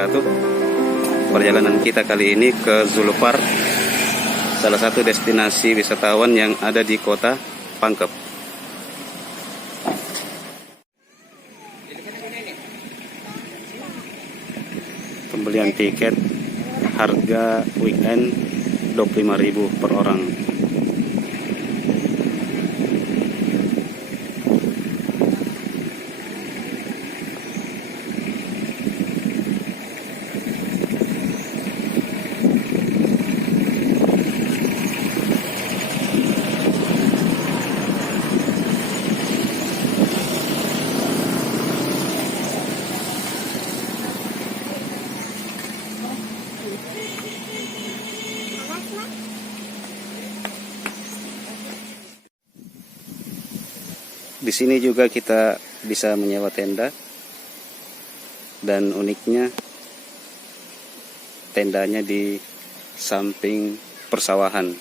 wabarakatuh. Perjalanan kita kali ini ke Zulufar, salah satu destinasi wisatawan yang ada di kota Pangkep. Pembelian tiket harga weekend 25.000 per orang. Di sini juga kita bisa menyewa tenda, dan uniknya tendanya di samping persawahan.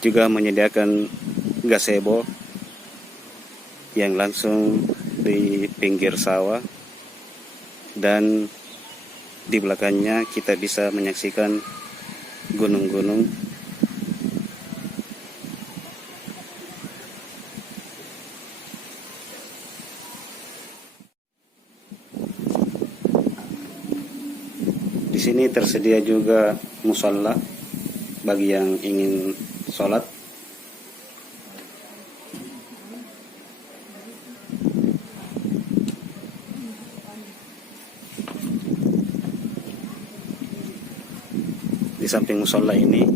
Juga menyediakan gazebo yang langsung di pinggir sawah, dan di belakangnya kita bisa menyaksikan gunung-gunung. Di sini tersedia juga musola bagi yang ingin sholat. Di samping musola ini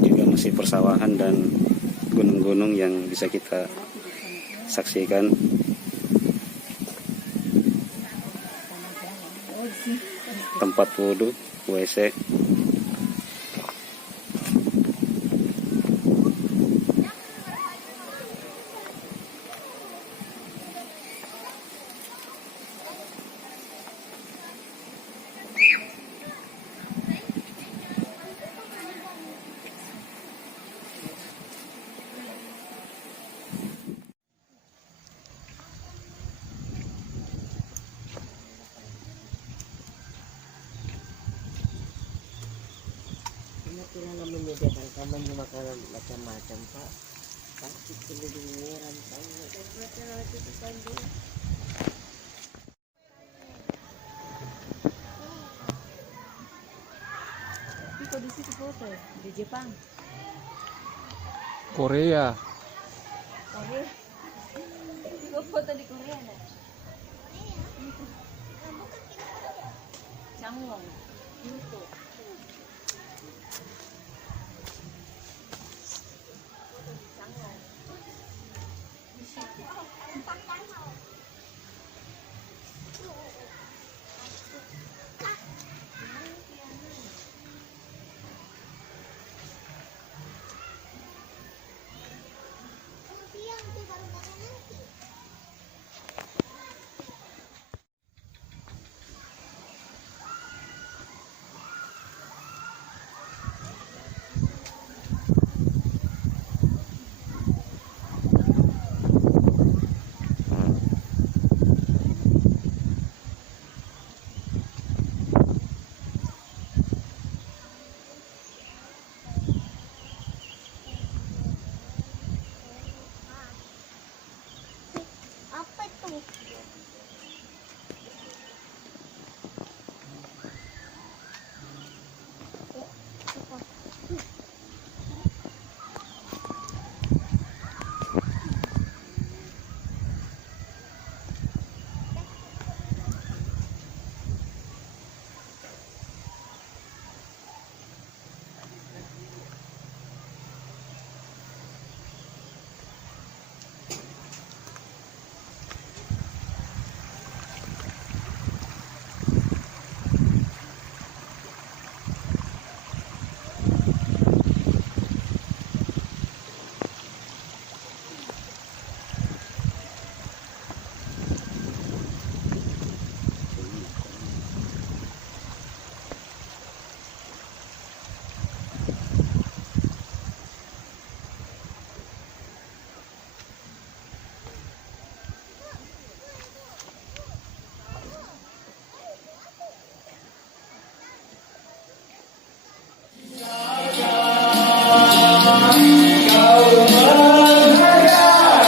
juga masih persawahan dan gunung-gunung yang bisa kita saksikan. Tempat wudhu, WC. Kailangan menyediakan kamar makanan macam-macam, Pak. Pasti kedengeran saya. Tapi kok di situ foto di Jepang? Korea. Korea? Kok foto di Korea ada? Changwon. Itu.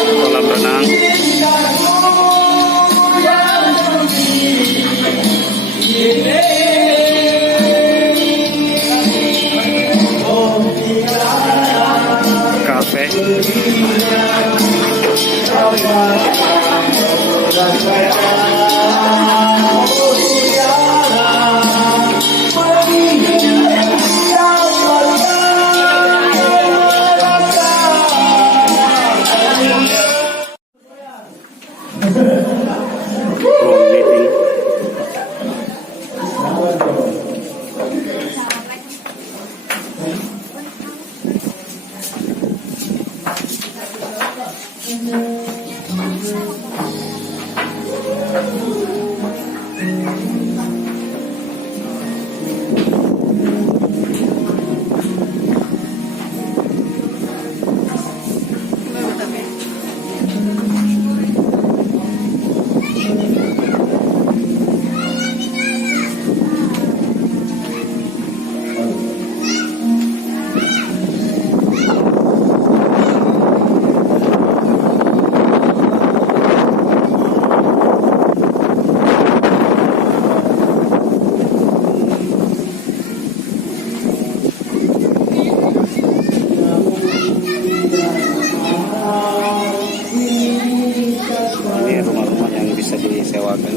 kolam renang, kafe, ruang meeting, ini rumah-rumah yang bisa disewakan.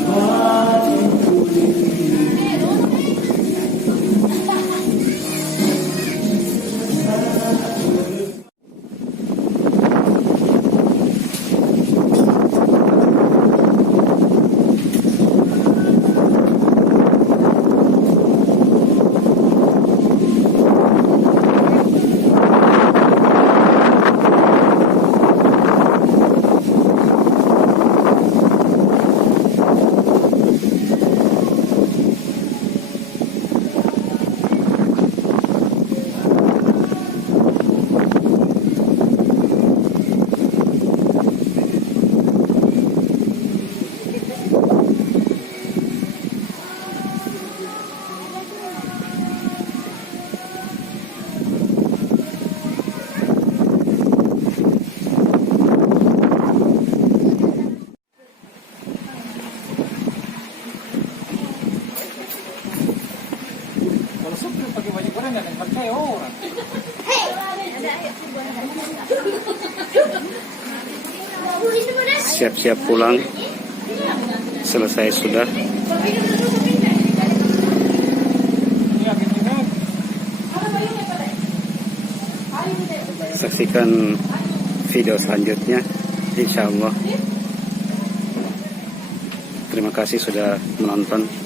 Siap-siap pulang, selesai sudah. Saksikan video selanjutnya, insya Allah. Terima kasih sudah menonton.